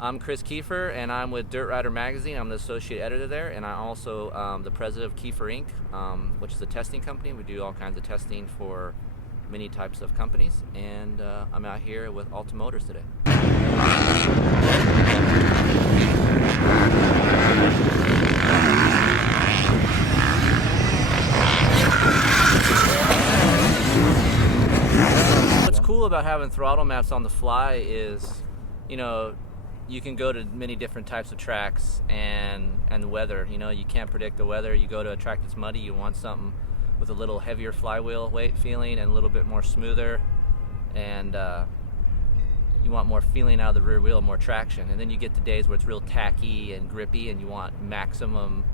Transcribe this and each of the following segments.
I'm Kris Keefer, and I'm with Dirt Rider Magazine. I'm the associate editor there, and I'm also the president of Keefer Inc., which is a testing company. We do all kinds of testing for many types of companies, and I'm out here with Alta Motors today. What's cool about having throttle maps on the fly is, you can go to many different types of tracks and the weather. You can't predict the weather. You go to a track that's muddy, you want something with a little heavier flywheel weight feeling and a little bit more smoother, and you want more feeling out of the rear wheel, more traction. And then you get the days where it's real tacky and grippy and you want maximum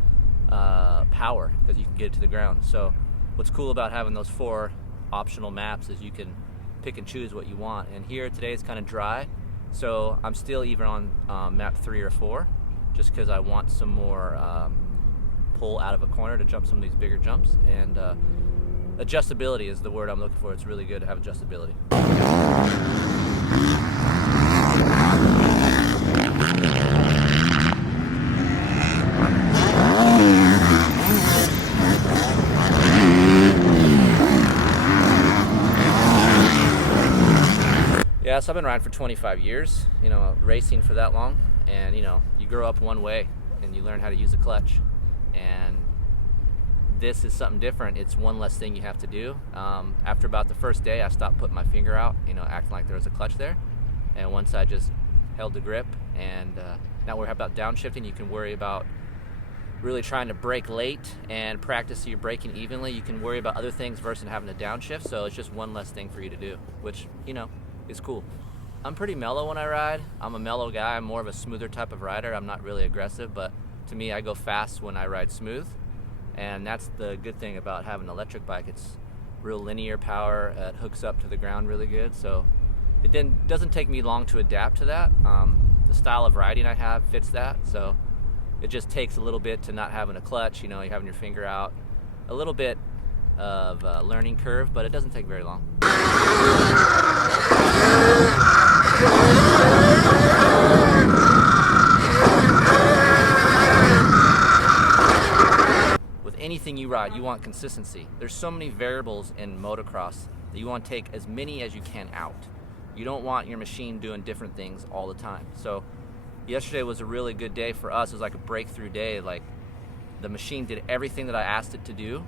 power because you can get it to the ground. So what's cool about having those 4 optional maps is you can pick and choose what you want. And here today is kind of dry, so I'm still either on map 3 or 4 just because I want some more pull out of a corner to jump some of these bigger jumps. And adjustability is the word I'm looking for. It's really good to have adjustability. Yeah, so I've been riding for 25 years, racing for that long, and you grow up one way and you learn how to use a clutch, and this is something different. It's one less thing you have to do. After about the first day, I stopped putting my finger out, acting like there was a clutch there, and once I just held the grip, and not worry about downshifting. You can worry about really trying to brake late and practice so you're braking evenly. You can worry about other things versus having to downshift, so it's just one less thing for you to do, which is cool. I'm pretty mellow when I ride. I'm a mellow guy. I'm more of a smoother type of rider. I'm not really aggressive, but to me, I go fast when I ride smooth, and that's the good thing about having an electric bike. It's real linear power. It hooks up to the ground really good, so it doesn't take me long to adapt to that. The style of riding I have fits that, so it just takes a little bit to not having a clutch. You're having your finger out, a little bit of a learning curve, but it doesn't take very long. With anything you ride, you want consistency. There's so many variables in motocross that you want to take as many as you can out. You don't want your machine doing different things all the time. So yesterday was a really good day for us. It was like a breakthrough day. Like, the machine did everything that I asked it to do.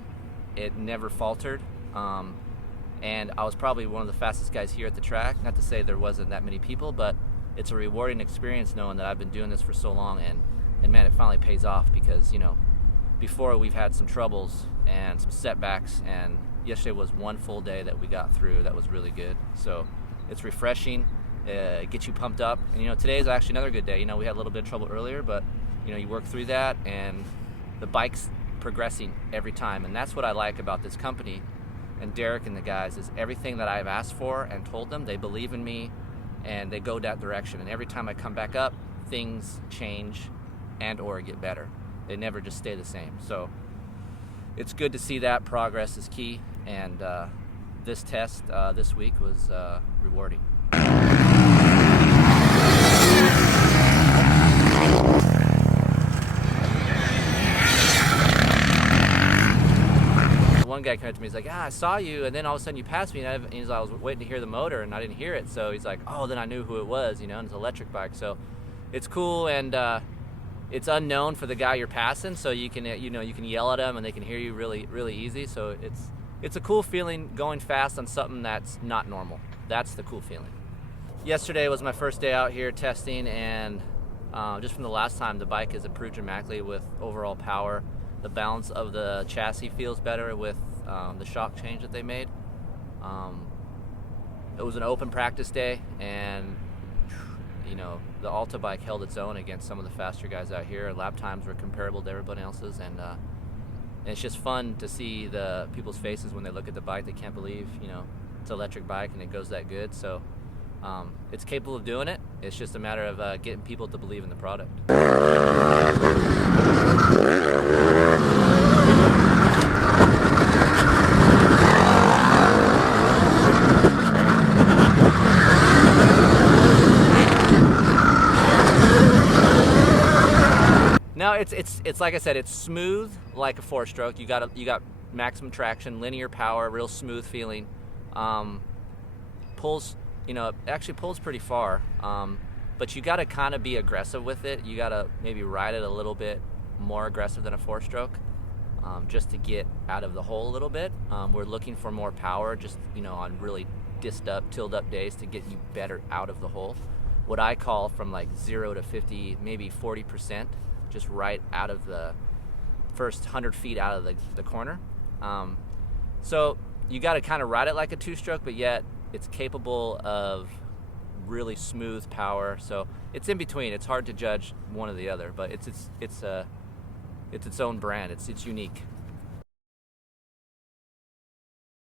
It never faltered, and I was probably one of the fastest guys here at the track. Not to say there wasn't that many people, but it's a rewarding experience knowing that I've been doing this for so long, and man, it finally pays off because, before we've had some troubles and some setbacks, and yesterday was one full day that we got through that was really good. So it's refreshing, it gets you pumped up, and today is actually another good day. We had a little bit of trouble earlier, but you work through that, and the bike's progressing every time, and that's what I like about this company and Derek and the guys is everything that I've asked for and told them, they believe in me and they go that direction, and every time I come back up, things change and or get better. They never just stay the same. So it's good to see that progress is key, and this test this week was rewarding. One guy came up to me, he's like, I saw you, and then all of a sudden you passed me, and he's like, I was waiting to hear the motor, and I didn't hear it, so he's like, oh, then I knew who it was, and it's an electric bike, so it's cool, and it's unknown for the guy you're passing, so you can, you can yell at them, and they can hear you really, really easy, so it's a cool feeling going fast on something that's not normal. That's the cool feeling. Yesterday was my first day out here testing, and just from the last time, the bike has improved dramatically with overall power. The balance of the chassis feels better with the shock change that they made. It was an open practice day, and the Alta bike held its own against some of the faster guys out here. Lap times were comparable to everybody else's, and it's just fun to see the people's faces when they look at the bike. They can't believe it's an electric bike and it goes that good. So it's capable of doing it. It's just a matter of getting people to believe in the product. No, it's like I said, it's smooth like a 4-stroke. You got maximum traction, linear power, real smooth feeling. Pulls, actually pulls pretty far. But you got to kind of be aggressive with it. You got to maybe ride it a little bit more aggressive than a 4-stroke, just to get out of the hole a little bit. We're looking for more power, just on really tilled up days to get you better out of the hole. What I call from like 0 to 50, maybe 40%, just right out of the first 100 feet out of the corner. So you got to kind of ride it like a 2-stroke, but yet it's capable of really smooth power. So it's in between. It's hard to judge one or the other, but it's its own brand. It's unique.